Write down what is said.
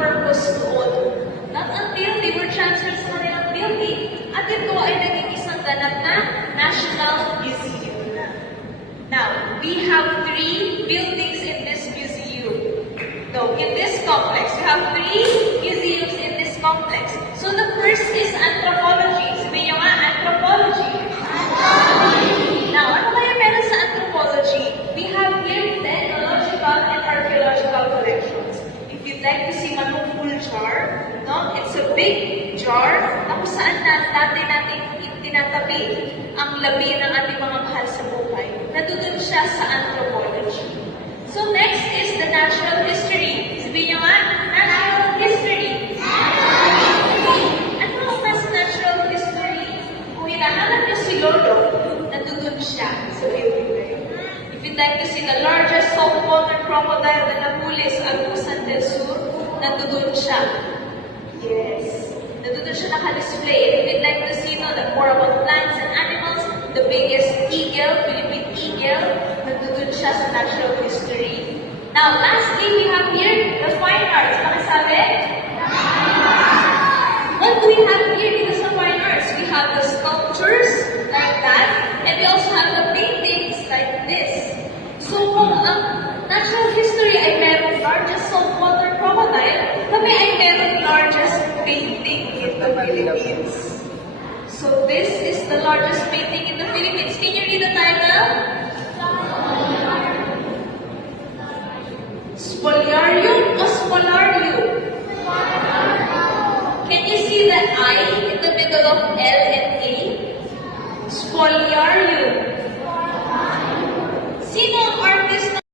purpose noon. Not until they were transferred sa kanilang building at ito ay naging isang ganap na National Museum na. Now, we have 3 buildings in this museum. No, in this complex. We have 3 museums in this complex. So the first is anthropology. Sabihin nyo nga, anthropology. Now, ano kaya meron sa anthropology? We have here technological and archaeological collections. If you'd like to see Manungkul jar, no? It's a big jar na kung saan dati natin tinatabi ang labi ng ating mga mahal sa buhay. Nandun siya sa anthropology. So next is the natural history. Sabihin nyo nga, natural history. Ano ang mas natural history? Kung hinahanap nyo si Lolo, nandun siya sa building. If you'd like to see the largest saltwater crocodile na napulis, Agusan del Sur, nandun siya. Yes. Nandun siya naka-display. If you'd like to see more about plants and animals, the biggest eagle, Philippine eagle, nandun siya sa natural history. Now, lastly, we have here the fine arts. Makasabi? What do we have here dito sa fine arts? We have the sculptures like that, and we also have the paintings like this. So, kung ang natural history ay merong largest saltwater crocodile, kami ay merong largest painting in the Philippines. So, this is the largest painting in the Philippines. Can you read the title? Spoliarium o Spolarium? Can you see the I in the middle of L and A? Spoliarium.